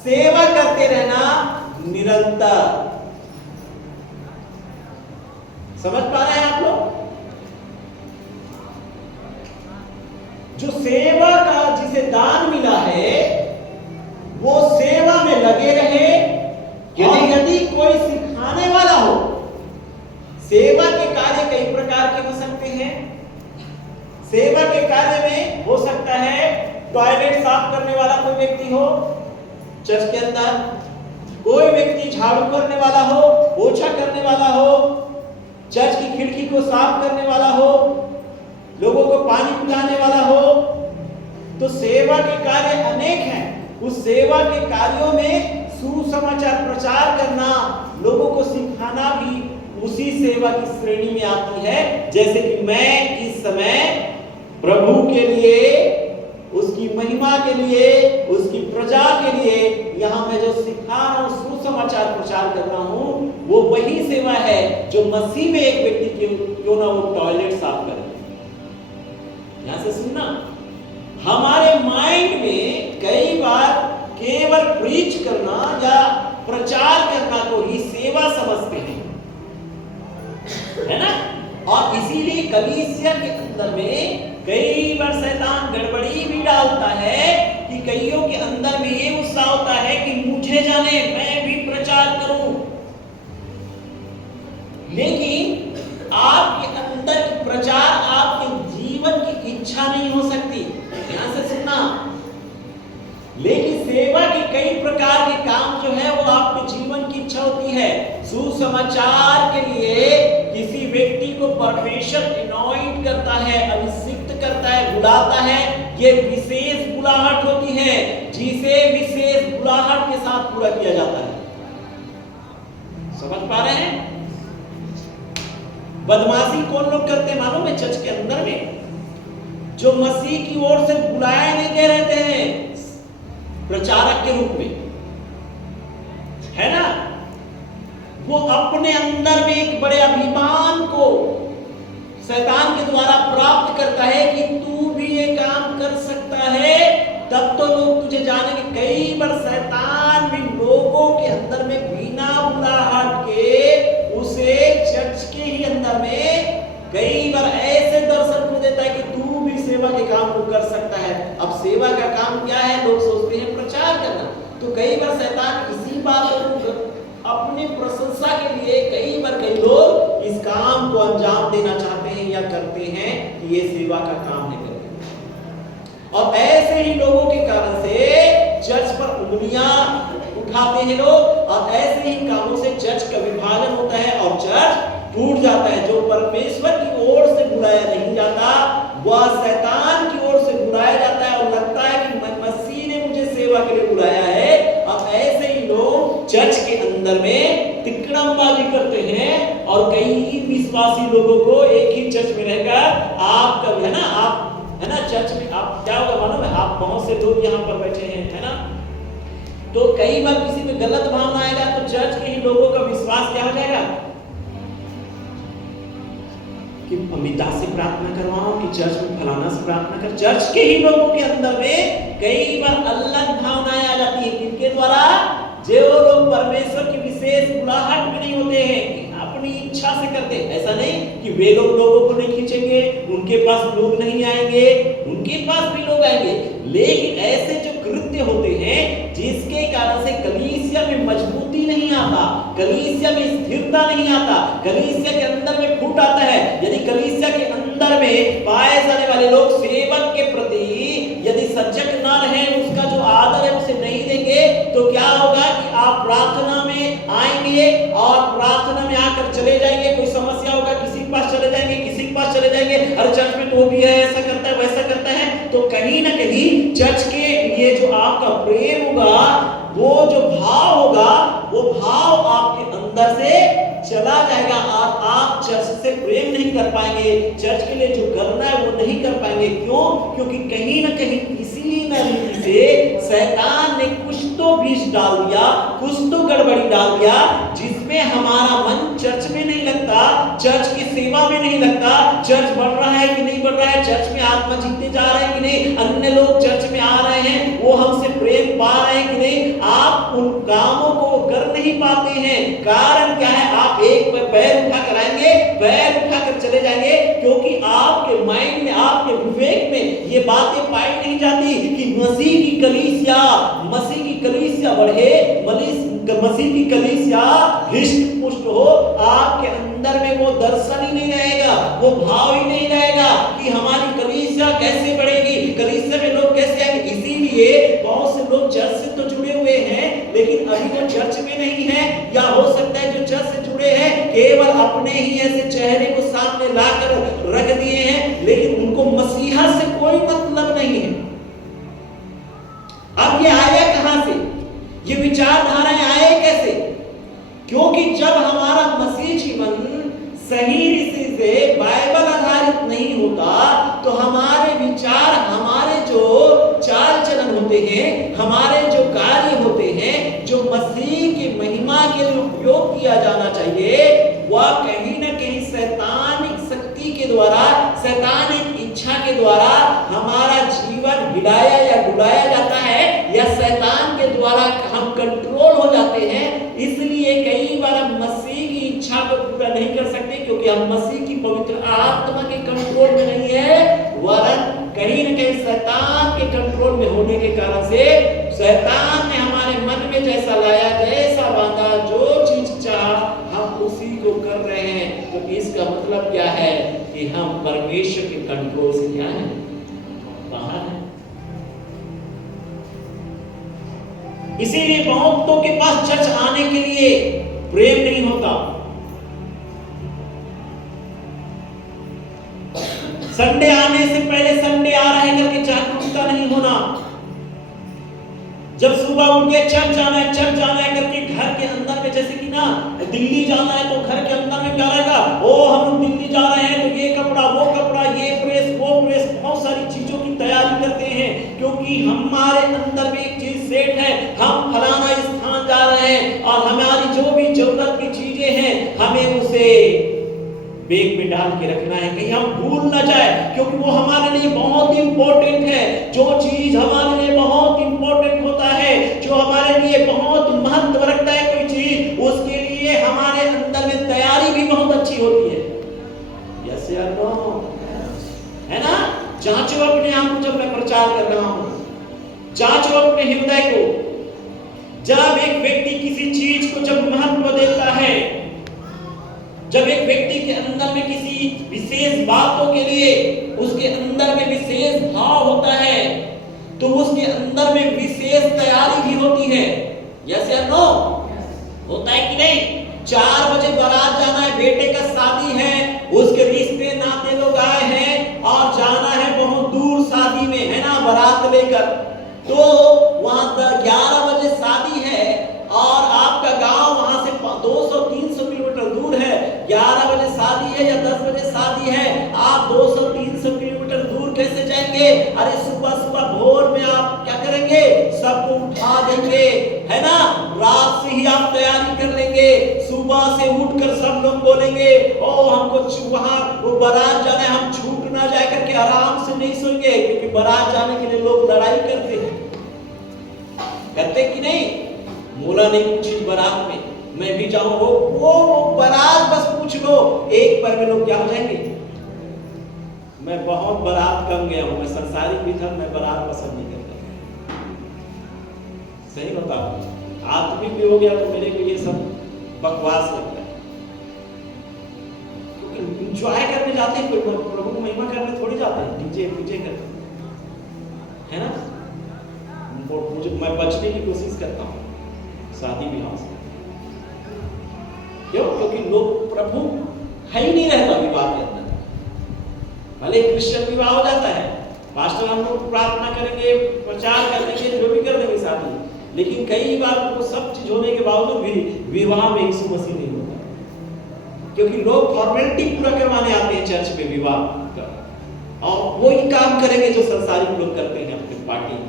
सेवा करते रहना निरंतर। समझ पा रहे हैं आप लोग? जो सेवा का जिसे दान मिला है वो सेवा में लगे रहे। और यदि कोई सिखाने वाला हो, सेवा के कार्य कई प्रकार के हो सकते हैं। सेवा के कार्य में हो सकता है टॉयलेट साफ करने वाला कोई व्यक्ति हो चर्च के अंदर, कोई व्यक्ति झाड़ू करने वाला हो, पोछा करने वाला हो, चर्च की खिड़की को साफ करने वाला हो, लोगों को पानी पिलाने वाला हो। तो सेवा के कार्य अनेक हैं। उस सेवा के कार्यों में सुसमाचार प्रचार करना, लोगों को सिखाना भी उसी सेवा की श्रेणी में आती है। जैसे कि मैं इस समय प्रभु के लिए, उसकी महिमा के लिए, उसकी प्रजा के लिए यहाँ मैं जो सिखा रहा हूँ, सुसमाचार प्रचार कर रहा हूँ, वो वही सेवा है जो मसीह में एक व्यक्ति क्यों ना वो टॉयलेट साफ करे। यहां से सुनना, हमारे माइंड में कई बार केवल प्रीच करना या प्रचार करना को ही सेवा समझते हैं, है ना। और इसीलिए कलीसिया के अंदर में कई बार शैतान गड़बड़ी भी डालता है कि कईयों के अंदर में ये गुस्सा होता है कि मुझे जाने, मैं भी प्रचार करूं। लेकिन आपके अंदर की प्रचार आपके जीवन की इच्छा नहीं हो सकती। ध्यान से सुनना। लेकिन सेवा के कई प्रकार के काम जो है वो आपके जीवन की इच्छा होती है। सुसमाचार के लिए किसी व्यक्ति को परमेश्वर अनॉइंट करता है, अभिषिक्त करता है, बुलाता है। ये विशेष बुलाहट होती है जिसे विशेष बुलाहट के साथ पूरा किया जाता है। समझ पा रहे हैं? बदमाशी कौन लोग करते हैं मालूम है? चर्च के अंदर में जो मसीह की ओर से बुलाए नहीं गए रहते हैं प्रचारक के रूप में, है ना, वो अपने अंदर में एक बड़े अभिमान को शैतान के द्वारा प्राप्त करता है कि तू भी ये काम कर सकता है, तब तो लोग तुझे जानेंगे। कई बार शैतान भी लोगों के अंदर में बिना बुलाहट के उसे चर्च के ही अंदर में कई बार ऐसे दर्शन को देता है कि तू भी सेवा के काम को कर सकता है। अब सेवा का काम क्या है? लोग सोचते हैं प्रचार करना। तो कई बार शैतान इसी बात को अपनी प्रशंसा के लिए कई बार कई लोग इस काम को अंजाम देना चाहते हैं या करते हैं कि ये सेवा का काम है करते। और ऐसे ही लोगों के कारण से चर्च पर उंगलियां उठाते हैं लोग, और ऐसे ही कामों से चर्च का विभाजन होता है और चर्च टूट जाता है। जो परमेश्वर की ओर से बुलाया नहीं जाता वह शैतान की ओर से बुलाया जाता है और लगता है कि मसीह ने मुझे सेवा के लिए बुलाया है। अब ऐसे ही लोग चर्च के अंदर में तिकड़मबाजी करते हैं और कई विश्वासी लोगों को एक ही चर्च में रहकर आपका है ना, आप है ना, चर्च में आप क्या होगा मालूम है? आप बहुत से लोग यहाँ पर बैठे हैं, है ना, तो कई बार किसी में गलत भावना आएगा तो चर्च के ही लोगों का विश्वास क्या हो जाएगा कि अमिता से प्रार्थना करवाओ, कि चर्च में फलाना से प्रार्थना कर। चर्च के ही लोगों के अंदर में कई बार अलग भावनाएं आ जाती है। किनके द्वारा? जो लोग परमेश्वर की विशेष बुलाहट में नहीं होते हैं, अपनी इच्छा से करते हैं। ऐसा नहीं कि वे लोगों को नहीं खींचेंगे, उनके पास लोग नहीं आएंगे, उनके पास भी लोग आएंगे। लेकिन ऐसे जो कृत्य होते हैं जिसके कारण से कलीसिया में मजबूती नहीं आता, कलीसिया में स्थिरता नहीं आता, कलीसिया के अंदर में फूट आता है। यदि कलीसिया के अंदर में पाए जाने वाले लोग सेवक के प्रति यदि सजग ना रहे, उसका जो आदर है उसे नहीं देंगे, तो क्या होगा कि आप प्रार्थना में आएंगे और प्रार्थना में आकर चले जाएंगे। कोई समस्या होगा, किसी के पास चले जाएंगे, किसी के पास चले जाएंगे, हर चर्च में तो भी है, ऐसा करता है, वैसा करता है। तो कहीं ना कहीं चर्च के लिए जो आपका प्रेम होगा, वो जो भाव होगा, वो भाव आपके अंदर से चला जाएगा और आप चर्च से प्रेम नहीं कर पाएंगे। चर्च के लिए जो करना है वो नहीं कर पाएंगे। क्यों? क्योंकि कहीं ना कहीं किसी न रीति से शैतान ने कुछ तो बीज डाल दिया, कुछ तो गड़बड़ी डाल दिया, जिसमें हमारा मन चर्च में नहीं लगता, चर्च की सेवा में नहीं लगता। चर्च बढ़ रहा है कि नहीं बढ़ रहा है, चर्च में आत्मा जीतते जा रहे हैं कि नहीं, अन्य लोग चर्च में आ रहे हैं, वो हमसे प्रेम पा रहे हैं कि नहीं। आप उन कामों को कर नहीं पाते हैं। कारण क्या है? आप एक पैर उठाकर आएंगे, पैर उठाकर चले जाएंगे, क्योंकि आपके माइंड में, आपके विवेक में ये बातें पाई नहीं जाती कि मसीह की कलीसिया बढ़े, मसीह की कलीसिया हिष्ट पुष्ट हो। आपके अंदर में वो दर्शन ही नहीं रहेगा, वो भाव ही नहीं रहेगा कि हमारी कलीसिया कैसे बढ़ेगी, कलीसिया में लोग कैसे आएंगे। इसीलिए बहुत से लोग चर्च से तो जुड़े हुए हैं, लेकिन अभी वो चर्च में नहीं है, या हो सकता है जो चर्च से जुड़े हैं केवल अपने ही ऐसे चेहरे को सामने लाकर रख दिए हैं, लेकिन उनको मसीहा से कोई मतलब नहीं है। अब ये आया कहां से? ये विचारधाराएं आए कैसे? क्योंकि जब हमारा मसीह जीवन सही रीति से बाइबल आधारित नहीं होता, तो हमारे विचार, हमारे जो चाल चलन होते हैं, हमारे जो कार्य होते हैं, जो मसीह की महिमा के लिए उपयोग किया जाना चाहिए, वह कहीं ना कहीं शैतानिक शक्ति के द्वारा, शैतानिक इच्छा के द्वारा हमारा जीवन हिलाया या डुलाया जाता है, या शैतान के द्वारा हम कंट्रोल हो जाते हैं। इसलिए कई बार हम मसीह की इच्छा को पूरा नहीं कर सकते, क्योंकि हम मसीह की पवित्र आत्मा के कंट्रोल में नहीं है, वरन कहीं न कहीं शैतान के कंट्रोल में होने के कारण से शैतान ने हमारे मन में जैसा लाया, जैसा बांधा, जो चीज चाहा, हम उसी को कर रहे हैं। तो इसका मतलब क्या है कि हम परमेश्वर के कंट्रोल से क्या है? बाहर है। इसीलिए बहुतों के पास चर्च आने के लिए प्रेम नहीं होता। संडे आने से पहले संडे आ रहा है करके जागरूकता नहीं होना। जब सुबह उठ के चर्च जाना है करके घर के अंदर में, जैसे कि ना दिल्ली जाना है तो घर के अंदर में क्या रहेगा? ओ हम लोग दिल्ली जा रहे हैं तो ये कपड़ा, वो कपड़ा, ये प्रेस, वो प्रेस, बहुत सारी चीजों की तैयारी करते हैं, क्योंकि हमारे अंदर में एक चीज सेट है, हम फलाना स्थान जा रहे हैं और हमारी जो भी जरूरत की चीजें हैं हमें उसे बैग में डाल के रखना है, कहीं हम भूल ना जाए, क्योंकि वो हमारे लिए बहुत इंपॉर्टेंट है। जो चीज हमारे लिए बहुत इंपॉर्टेंट होता है, जो हमारे लिए बहुत महत्व रखता है कोई चीज, उसके लिए हमारे अंदर में तैयारी भी बहुत अच्छी होती है। यस या नो? है ना? जांचो अपने आप को। जब मैं प्रचार कर रहा हूं, जांचो अपने हृदय को। जब एक व्यक्ति किसी चीज को जब महत्व देता है, जब एक व्यक्ति के अंदर में किसी विशेष बातों के लिए उसके अंदर में विशेष भाव होता है, तो उसके अंदर में विशेष तैयारी भी होती है। यस या नो? होता है कि नहीं? 4 बजे बारात जाना है, बेटे का शादी है, उसके रिश्ते नाते लोग आए हैं और जाना है बहुत दूर शादी में, है ना, बारात लेकर। तो वहां 11 बजे शादी है और आपका गांव वहां से 200-300 किलोमीटर दूर है। 11 बजे शादी है या 10 बजे शादी है, आप 200-300 किलोमीटर दूर कैसे जाएंगे? अरे सुबह सुबह भोर में आप क्या करेंगे? सबको उठा देंगे, है ना, रात से ही आप तैयारी कर लेंगे। सुबह से उठकर सब लोग बोलेंगे, ओ हमको वहां वो बारात जाना है, हम छूट ना जाए करके आराम से नहीं सोएंगे, क्योंकि बारात जाने के लिए लोग लड़ाई करते हैं। करते कि नहीं? मोला नहीं पूछी बारात में, मैं भी जाऊं, वो बारात बस पूछ लो, एक बार में लोग क्या हो जाएंगे? मैं बहुत बारात कम गया हूं, मैं संसारिक भी था, मैं बारात पसंद नहीं करता। सही बता, आत्मिक भी हो गया तो मेरे को ये सब बकवास लगता है। क्योंकि एंजॉय करने जाते हैं, प्रभु को महिमा करने थोड़ी जाते हैं, डीजे करते है ना। मुझे, मैं बचने की कोशिश करता हूँ शादी विवाह से। क्यों? क्योंकि लोग, प्रभु है ही नहीं रहता विवाह के अंदर। भले क्रिश्चियन विवाह हो जाता है, पास्टर हम लोग प्रार्थना करेंगे, प्रचार कर देंगे, जो भी कर देंगे शादी, लेकिन कई बार वो सब चीज होने के बावजूद भी विवाह में यीशु मसीह नहीं होता, क्योंकि लोग फॉर्मेलिटी पूरा करवाने आते हैं चर्च में विवाह का, और वही काम करेंगे जो संसारिक लोग करते हैं अपने पार्टी में।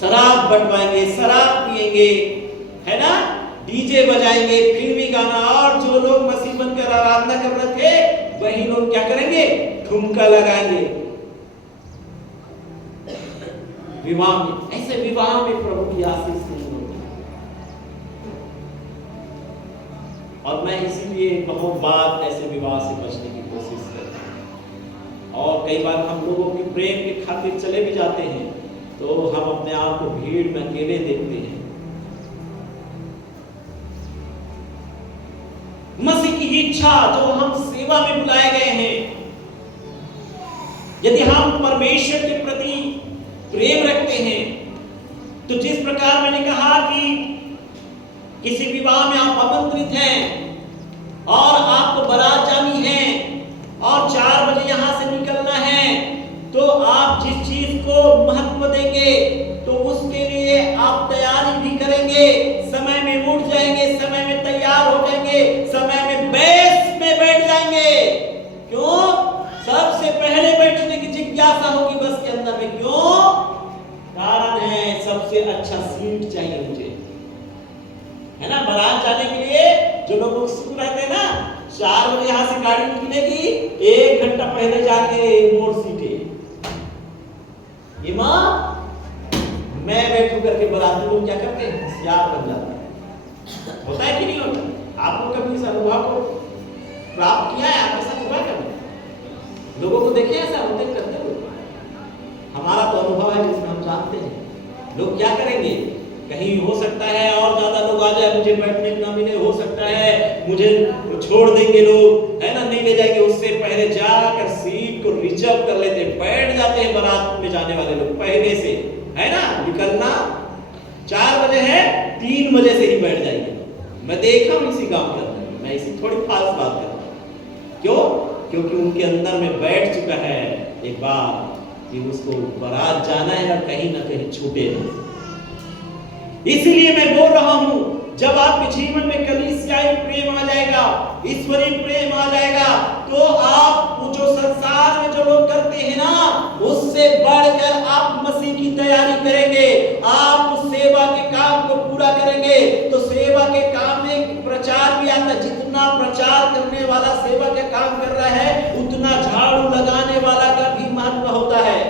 शराब बंटवाएंगे, शराब पिएंगे, है ना, डीजे बजाएंगे, फिल्मी गाना, और जो लोग मसीह बनकर आराधना कर रहे थे वही लोग क्या करेंगे? ठुमका लगाएंगे विवाह में। ऐसे विवाह में प्रभु की आशीष नहीं और मैं इसीलिए बहुत बार ऐसे विवाह से बचने की कोशिश करता हूँ। और कई बार हम लोगों के प्रेम के खातिर चले भी जाते हैं तो हम अपने आप को भीड़ में अकेले देखते हैं। मसीह की इच्छा जो हम सेवा में बुलाए गए हैं, यदि हम परमेश्वर के प्रति प्रेम रखते हैं तो जिस प्रकार मैंने कहा कि किसी विवाह में आप आमंत्रित हैं और आपको बारात जानी है और 4 बजे यहां से निकलना है, तो आप जिस चीज को महत्व देंगे तो उसके लिए आप तैयारी भी करेंगे, समय में उठ जाएंगे, समय में तैयार हो जाएंगे, समय में बेस में बैठ जाएंगे। क्यों? सबसे पहले बैठने की जिज्ञासा होगी बस के अंदर में। क्यों? कारण है सबसे अच्छा सीट चाहिए मुझे, है ना। बारात जाने के लिए जो लोग उत्सुक रहते हैं ना, 4 बजे यहां से गाड़ी निकलेगी, 1 घंटा पहले जाके मोर सीटे इमाम मैं बैठू करके बाराती लोग क्या करते हैं, होशियार बन जाते हैं। होता है कि नहीं होता? आप लोग कभी इस अनुभव को प्राप्त किया है? आपके साथ हुआ है कभी? लोगों को देखे ऐसा होते करते हुए? हमारा तो अनुभव है जिसमें हम जानते हैं लोग क्या करेंगे। कहीं हो सकता है और ज्यादा लोग आ जाए, मुझे बैठने ना मिले, हो सकता है मुझे छोड़ देंगे लोग, है ना, नहीं ले जाएंगे। उससे पहले जाकर सीट को रिजर्व कर लेते हैं, बैठ जाते हैं बारात में जाने वाले लोग पहले से, है ना। निकलना 4 बजे है, 3 बजे से ही बैठ जाएंगे। मैं देखा हूं इसी गांव के अंदर, मैं इसी थोड़ी खास बात कर रहा हूं। क्यों? क्योंकि उनके अंदर में बैठ चुका है एक बार कि उसको बारात जाना है और कहीं ना कहीं छूटे नहीं। इसीलिए मैं बोल रहा हूं, जब आपके जीवन में कलीसियाई प्रेम आ जाएगा, ईश्वरीय प्रेम आ जाएगा, तो आप जो संसार में जो लोग करते हैं ना, उससे बढ़कर आप मसीह की तैयारी करेंगे, आप उस सेवा के काम को पूरा करेंगे। तो सेवा के काम में प्रचार भी आता है। जितना प्रचार करने वाला सेवा के काम कर रहा है, उतना झाड़ू लगाने वाला का भी महत्व होता है।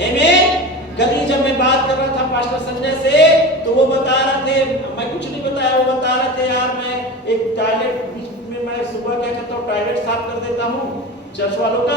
आमीन। कल जब मैं बात कर रहा था पास्टर संजय से, तो वो बता रहे थे, मैं कुछ नहीं बताया, वो बता रहे थे यार मैं एक टॉयलेट बीच में मैं सुबह क्या करता हूँ, टॉयलेट साफ कर देता हूँ चर्च वालों का,